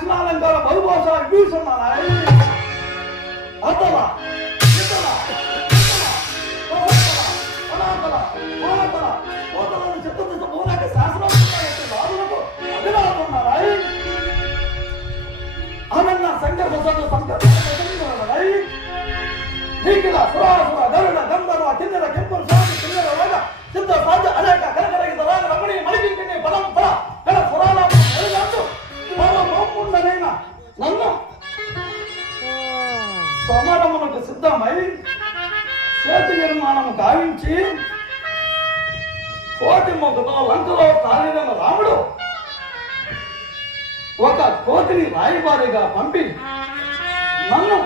లక్షణాలంకార బహుభాష విభూషణ అతల చిత్త పూర్ణ శాసనం అనన్న సంకల్ప నీకిల సురాసుర గరుడ గంధర్వ కిన్నెర కెంపరు స్వామి కిన్నెర రాగ సిద్ధ సాధ్య అనేక కనకరహిత రాగ రమణి మణికింకిని పదం పర కళ సురాలను ఎరుగాదు మోముండనైన నన్ను సమరమునకు సిద్ధమై సేతు నిర్మాణము గావించి కోటి మొక్కతో లంకలో కాలిన రాముడు ఒక కోతిని రాయబారిగా పంపి నన్ను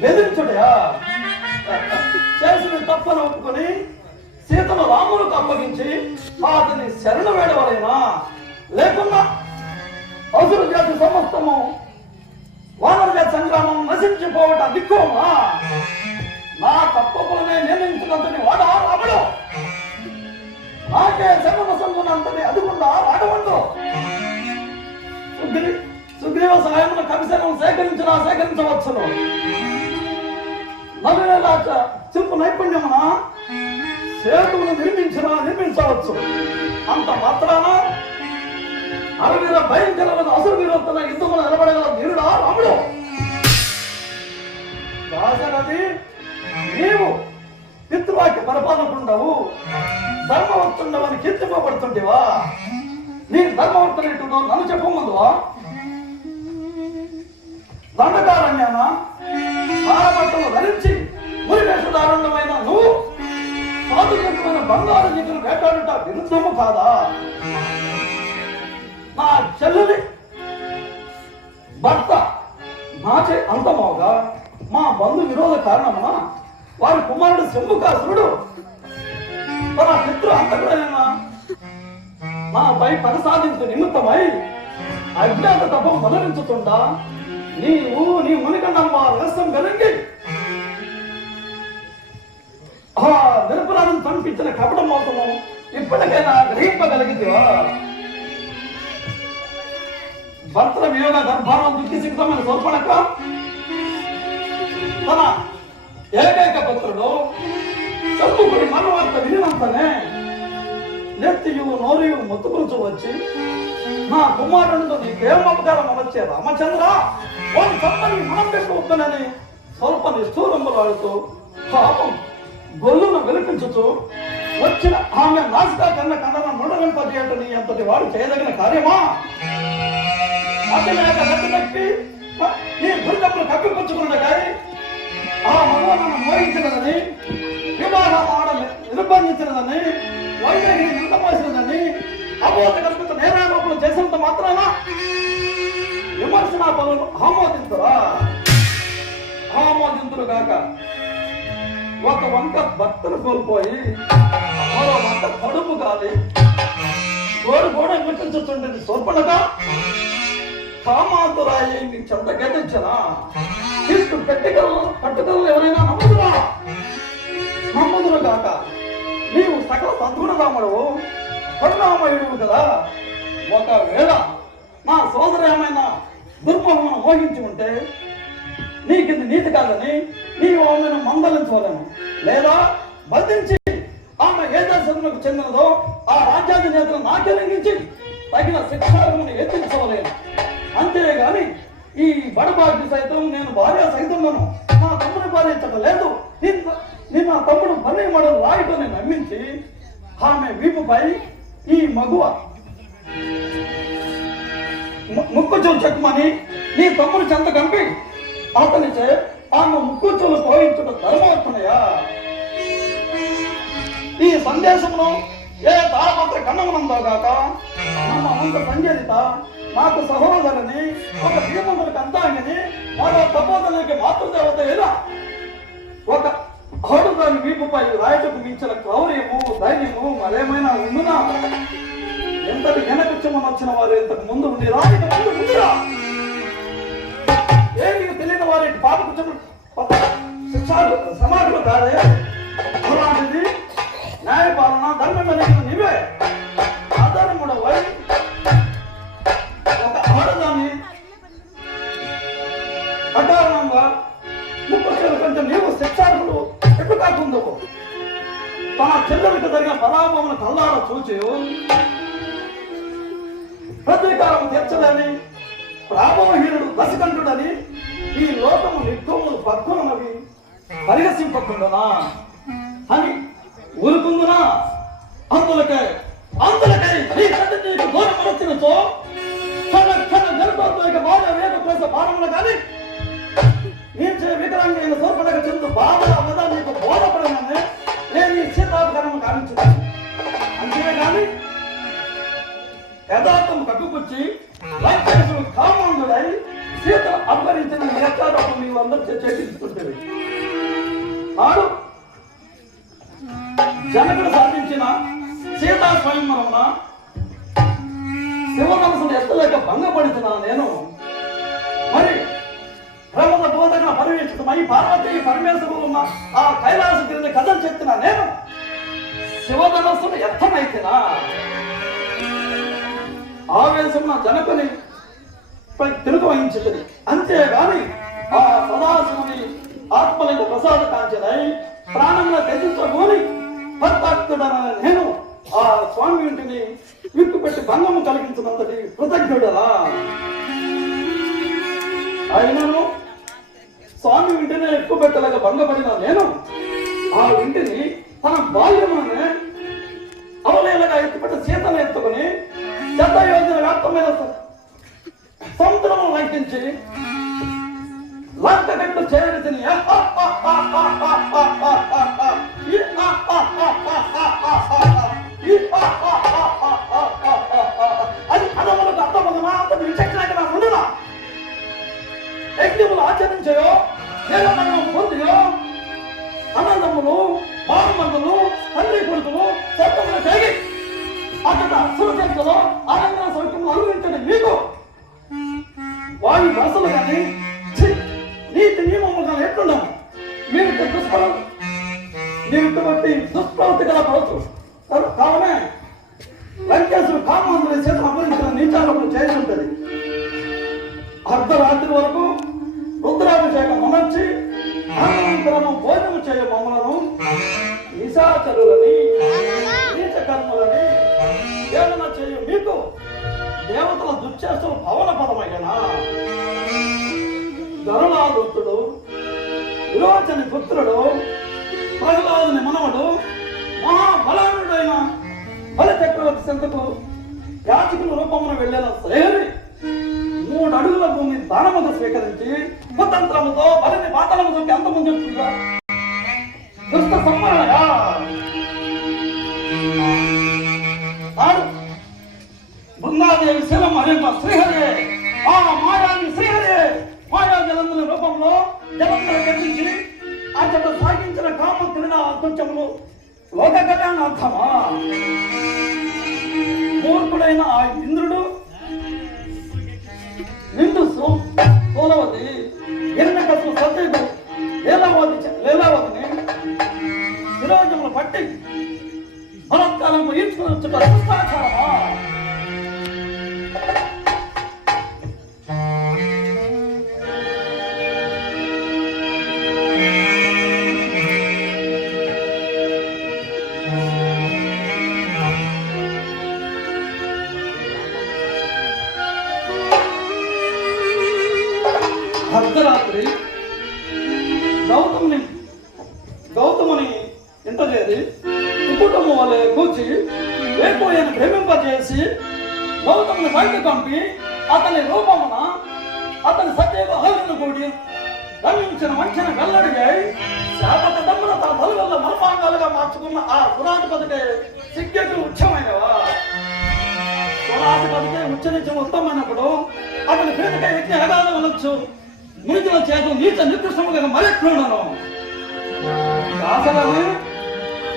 బెదిరించుడయా చేసిన తప్పను ఒప్పుకొని సీతను రాములకు అప్పగించి అతని శరణ వేడవలేనా లేకున్నా అసురు జాతి సమస్తము వానర జాతి సంగ్రామం నశించిపోవట దిక్కుమా నా తప్పకులనే నిర్ణయించినంతని వాడా రాముడు నాకే శరణ సంగునంతని అదుకుండా రాడవండు సుగ్రీవ సహాయమున కవిశనం సేకరించవచ్చును నలువేలాచ శిల్ప నైపుణ్యమున సేతువును నిర్మించవచ్చు అంత మాత్రాన అరవీర భయంకరమైన అసురు వీరొత్తున యుద్ధమున నిలబడగల వీరుడా రాముడు రాజనది నీవు పితృవాక్య పరిపాలకుండవు ధర్మవర్తుండవని కీర్తింపబడుతుంటివా నీ ధర్మవర్తనేటుండో నన్ను చెప్పమందువా దండకారణ్యాన ఆరబట్టలు ధరించి మురివేషధారణమైన నువ్వు సాధుకమైన బంగారు జిగులు వేటాడుట విరుద్ధము కాదా నా చెల్లెలి భర్త నాచే అంతమోగా మా బంధు విరోధ కారణమున వారి కుమారుడు శంభుకాసురుడు తన పితృ అంతకుడైన నాపై పని సాధించు నిమిత్తమై అజ్ఞాత తపం మొదలించుతుండా నీవు నీ మునికన్నమ్మ రహస్యం కలిగి ఆ నిరపరాధం పంపించిన కపట మోసము ఇప్పటికైనా గ్రహింపగలిగితేవా భర్తల వియోగ గర్భానం దుఃఖి సిద్ధమైన సోర్పణక తన ఏకైక పుత్రుడు చదువుకుని మనవార్త వినినంతనే నెత్తియు నోరియు మొత్తుకుంటూ వచ్చి నా కుమారుడితో నీకేం అపకారం వచ్చే రామచంద్ర వాడి తప్పని మనం పెట్టుకుంటానని స్వల్ప నిష్ఠూరంబులు ఆడుతూ పాపం గొల్లును వెలిపించుతూ వచ్చిన ఆమె నాసికా కన్న కన్నన నూడగంపటి నీ అంతటి వాడు చేయదగిన కార్యమా అతనికి నీ దుర్గములు కప్పిపుచ్చుకున్నగాని ఆ మగవాళ్ళను మోయించినదని వివాహం ఆడ నిర్బంధించినదని వైద్యుని నిందమోసినదని అబోధ కల్పిత నేరారోపణలు చేసినంత మాత్రాన విమర్శన పనులు ఆమోదింతులు గాక ఒక వంక భక్తులు కోల్పోయి మరో వంక కడుపు గాలి గోడు గోడ వినిపించుతుండేది సోర్పణగా కామాతురాయి నీ చెంత గెదించనా తీర్పు పట్టుదలను ఎవరైనా నమ్ముదురు గాక నీవు సకల సద్గుణరాముడు కరుణామయుడు కదా ఒకవేళ నా సోదరు ఏమైనా దుర్మోహమును మోహించి ఉంటే నీకిది నీతి కాదని నీవు ఆమెను మందలించవలను లేదా బంధించి ఆమె ఏ దేశములకు చెందినదో ఆ రాజ్యాధినేతను నాకెలిగించి తగిన శిక్షాలను ఎత్తించవలేను అంతేగాని ఈ బడబాగ్ని సైతం నేను భార్య సైతమును నా తమ్ముని భార్య లేదు నా తమ్ముడు పని మడలు రాయిటని నమ్మించి ఆమె వీపుపై ఈ మగువ ముక్కుచూలు చెక్కుమని నీ తమ్ముడు చెంత కంపి అతనిచే ఆమె ముక్కుచూలు పోయించుట ధర్మవర్తనయా ఈ సందేశమును ఏ తారపత్ర కన్నమునందోగాక నమ్మ అంత సంజరిత నాకు సహోదరుని ఒక శ్రీమంతుడికి అంతాంగిని మరో తపోదలకి మాతృదేవత ఎలా ఒక ఆడుదాని వీపుపై రాయటకు మించిన క్రౌర్యము ధైర్యము మరేమైనా ఉండునా ఎంతటి వెనకచ్చమని వచ్చిన వారు ఇంతకు ముందు ఉండి రాయట ముందు ఉందిరా ఏమి తెలియని వారి పాపకు శిక్షాలు సమాజంలో కాదే అలాంటిది న్యాయపాలన ధర్మం అనేది నీవే ఆధారం కూడా ఒక ఆడదాన్ని చూచి ప్రతీకారం తీర్చదని ప్రాభవహీనుడు దశకంఠుడని ఈ లోకము నిత్యములు పద్మనవి పరిహసింపకుండునా అని ఊరుకుందునా? అందులకై నీ తండ్రి నీకు దూరం వచ్చినచో క్షణ గర్భోద్వేగ బాధ వేగ కోస భారములు కానీ నేను వికలాంగైన సోర్పడక చెందు బాధ వద నీకు బోధపడనని నేను ఈ సీతాపకరము కావించుతాను. అంతేగాని యథార్థం కట్టుకొచ్చి లంకేశుడు కామాంధుడై సీత అపహరించిన యథార్థం మీరందరూ చేయించుకుంటుంది. నాడు జనకుడు సాధించిన సీతా స్వయంవరమున శివధనసును ఎత్తలేక భంగపడుతున్నా నేను. మరి ప్రమద బోధన పరివేక్షితమై పార్వతీ పరమేశ్వరులు ఉన్న ఆ కైలాసగిరిని కథలు చెప్తున్నా నేను. శివధనస్సును ఎత్తమైతినా ఆవేశమున జనకుని తిరుగు వహించింది. అంతేగాని ఆ సదాశివుని ఆత్మలకు ప్రసాద కాంచనై ప్రాణంలో త్యజించబోని భక్తుడన నేను ఆ స్వామి ఇంటిని విప్పుపెట్టి భంగము కలిగించినంతటి కృతజ్ఞుడరా. అయినను స్వామి ఇంటిని ఎక్కువ పెట్టలేక భంగపడిన నేను ఆ ఇంటిని తన బాల్యమునే అవలేలగా ఎత్తుపెట్టి సీతను ఎత్తుకుని శతయోజన వ్యాప్తమైన సముద్రము లంకించి లంకగట్టు చేరితిని. అది అదములకు అర్థమగునా? అంత విచక్షణ ఉండదా? యజ్ఞములు ఆచరించాయో వేదమరణం పొందియో అన్నదమ్ములు బాలమందులు తండ్రి కొడుకులు సొంతములు తిరిగి అక్కడ సురక్షలో ఆనంద సౌఖ్యములు అనుభవించండి. మీకు వాయు భాషలు కానీ నీతి నియమములు కానీ ఎట్లున్నాము? మీరు బట్టి దుష్ప్రవృత్తి గల పడవచ్చు. కావనే లంకేశుడు కామాంధుని చేత అపహరించిన నీచాలను చేసి ఉంటుంది. అర్ధరాత్రి వరకు రుద్రాభిషేకం అమర్చి అనంతరము భోజనం చేయ మమ్మలను నిశాచరులని నీచ కర్మలని వేదన చేయ మీకు దేవతల దుశ్చేష్టలు పవన పదమయ్యనా? గరుడాదుతుడు విరోచని పుత్రుడు ప్రహ్లాదుని మనవడు మహాబలానుడైన బలి చక్రవర్తి చెంతకు యాచకుల రూపమున వెళ్ళిన శ్రేణి 3 అడుగుల భూమి దానముగా స్వీకరించి కుతంత్రముతో బలిని పాతలము చూపి అంతముందు చెప్తుందా దుష్ట సంహరణయా? బృందాదేవి శిలం హరింప శ్రీహరే ఆ మాయాన్ని శ్రీహరే మాయా జలంధుల రూపంలో జలంధర గర్జించి ఆ చెట్ట సాగించిన కామ క్రీడ అద్భుతములు లోక కళ్యాణార్థమా? మూర్ఖుడైన ఆ ఇంద్రుడు నిండు సోలవతి హిరణ్యకశిపు సత్యుడు లీలావతిని విరోధములు పట్టి బలత్కారము ఈడ్చుకుని శిష్టాచారమా? అర్ధరాత్రి గౌతముని ఇంట చేరి కుటుంబం వల్ల కూర్చి వేపోయిన భ్రమింపజేసి గౌతముని బయట పంపి అతని రూపమున అతని సత్యవ హరిని కూడి రమించిన మంచిన వెల్లడిగా శాపక దమ్మున తన తలువల్ల మర్మాంగాలుగా మార్చుకున్న ఆ పురాధిపతికే సిగ్గెటు ఉచ్చమైనవా? పురాధిపతికే ఉచ్చరించడం ఉత్తమైనప్పుడు అతని పేరుకై వ్యక్తి అగాధం అనొచ్చు. మునితుల చేత నీచ నికృష్టముగా మరెట్లుండను. దాసలని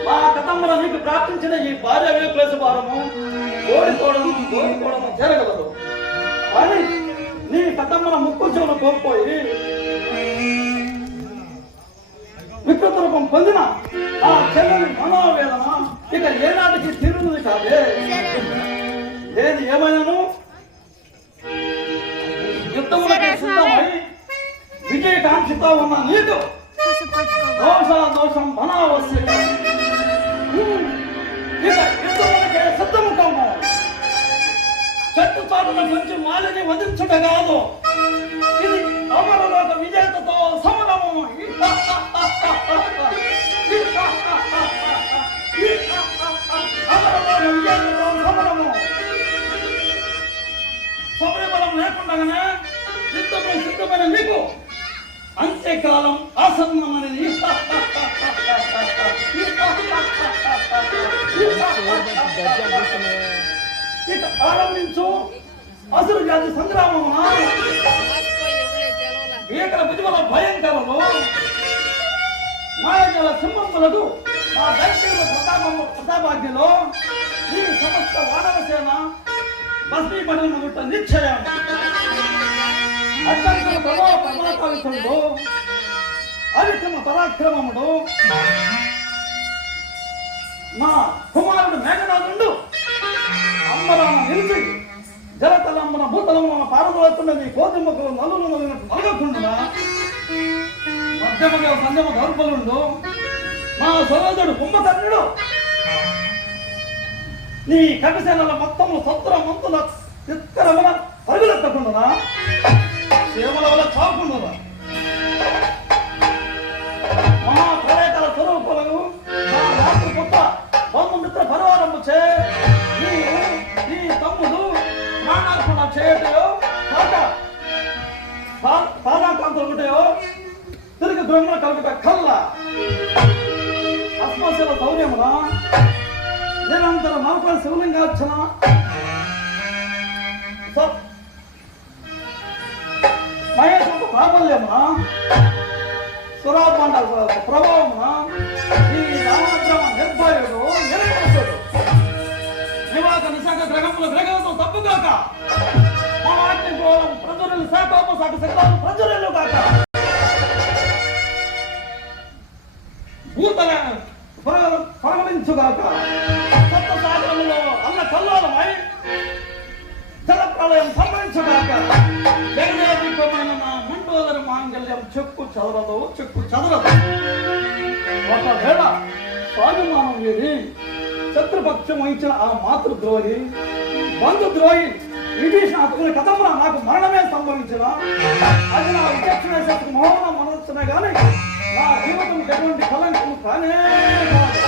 మా కథమ్మల నీకు ప్రార్థించిన ఈ భార్య వేప్లేస భారము ఓడిపోవడము జరగలదు. కానీ నీ కథమ్మల ముక్కు చెవులు కోల్పోయి వికృత రూపం పొందిన ఆ చెల్లని మనోవేదన ఇక ఏనాటికి తీరుతుంది కాదే. ఏది ఏమైనాను యుద్ధములకి సిద్ధమై విజయకాంక్షతో ఉన్న నీకు దోషం మనావశ్యకం. ఇక యుద్ధములకే కొంచెం మాలిని వధించుట కాదు, ఇది అమరలోక విజేతతో సమరము. అమరలోక విజేతతో సమరము. శబరిమలం లేకుండానే యుద్ధపై సిద్ధమైన నీకు అంత్యకాలం ఆసన్నమనేది. ఇక ఆరంభించు అసురు జాతి సంగ్రామమున ఏకల భుజముల భయంకరము మాయజల సింహములకు మా దైత్యుల ప్రతాపాగ్నిలో ఈ సమస్త వానర సేన భస్మీపడముట నిశ్చయం. అత్యంత ప్రభావ పరాకావితుడు అవిక్రమ పరాక్రమముడు మా కుమారుడు మేఘనాథుడు అమ్మరాన్న నిలిచి జలతలమ్మన భూతలమ్మన పారదవుతున్నది కోతిమ్మకు నలులు నలిగినట్టు నలగకుండా మధ్యమగా సంజమ దౌర్బలుండు మా సోదరుడు కుంభకర్ణుడు నీ కవిసేనల మొత్తము సత్ర మంతుల చిత్తరమున పరుగులెత్తకుండా సేవల వల్ల చాకుండా మహా ప్రళయకాల స్వరూపులను మా మాతృపుత్ర బంధుమిత్ర పరివారము చే ఈ తమ్ముడు ప్రాణార్పణ చేయటయో కాక పాదాకాంతలు ఉంటాయో తిరిగి బ్రహ్మ కలుగుట కల్ల అస్మశల శౌర్యమున నిరంతర నౌకల శివలింగార్చన మహేశ్వర ప్రాబల్యమున సురాపాండ ప్రభావమున ఈ రామగ్రమ నిర్భయుడు నిర్మలుడు నివాక నిశాఖ గ్రహముల గ్రహంతో తప్పుగాక మా ఆజ్ఞ గోళం ప్రజలు శాఖోప శాఖ శక్తాలు ప్రజలు కాక భూతల పరగలించుగాక కొత్త సాగరములో అన్న కల్లోలమై జల ప్రళయం సంభవించుగాక జగదేవికమైన నా మండోదర మాంగళ్యం చెక్కు చదరదు ఒకవేళ స్వాభిమానం ఏది శత్రుపక్షం వహించిన ఆ మాతృద్రోహి బంధుద్రోహి విభీషణాథుని కథంలో నాకు మరణమే సంభవించిన అది నా విచక్షణ శత్రు మోహన మనస్సునే కానీ నా జీవితం ఎటువంటి కలంకం కానే కాదు.